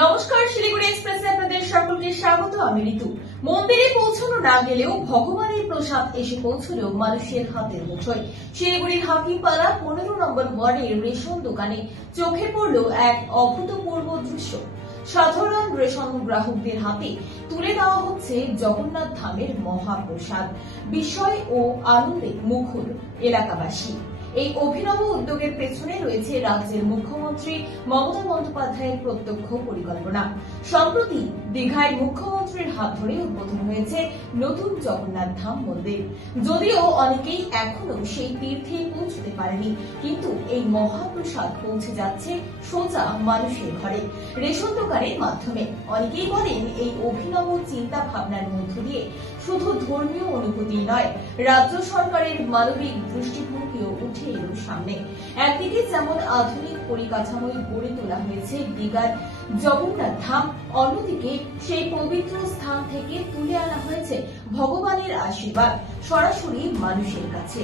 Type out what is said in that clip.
নমস্কার, শিলিগুড়ি এক্সপ্রেসে আপনাদের সকলকে স্বাগত। আমি ঋতু। মন্দিরে পৌঁছানো না গেলেও ভগবানের প্রসাদ এসে পৌঁছল মানুষের হাতের মুঠোয়। শিলিগুড়ির হাকিমপাড়া 15 নম্বর ওয়ার্ডের রেশন দোকানে চোখে পড়ল এক অভূতপূর্ব দৃশ্য। সাধারণ রেশন গ্রাহকদের হাতে তুলে দেওয়া হচ্ছে জগন্নাথ ধামের মহাপ্রসাদ। বিস্ময় ও আনন্দে মুখর এলাকাবাসী। এই অভিনব উদ্যোগের পেছনে রয়েছে রাজ্যের মুখ্যমন্ত্রী মমতা বন্দ্যোপাধ্যায়ের প্রত্যক্ষ পরিকল্পনা। সম্প্রতি দীঘায় মুখ্যমন্ত্রীর হাত ধরে উদ্বোধন হয়েছে নতুন জগন্নাথ ধাম মন্দির। যদিও অনেকেই এখনো সেই তীর্থে পৌঁছতে পারেনি, কিন্তু এই মহাপ্রসাদ পৌঁছে যাচ্ছে সোজা মানুষের ঘরে রেশন দোকানের মাধ্যমে। অনেকেই বলেন, এই অভিনব চিন্তা ভাবনার মধ্য দিয়ে শুধু ধর্মীয় অনুভূতি নয়, রাজ্য সরকারের মানবিক দৃষ্টিভঙ্গিও উঠে এলো সামনে। একদিকে যেমন আধুনিক পরিকাঠামোয় গড়ে তোলা হয়েছে দীঘার জগন্নাথ ধাম, অন্যদিকে সেই পবিত্র স্থান থেকে তুলে আনা হয়েছে ভগবানের আশীর্বাদ সরাসরি মানুষের কাছে।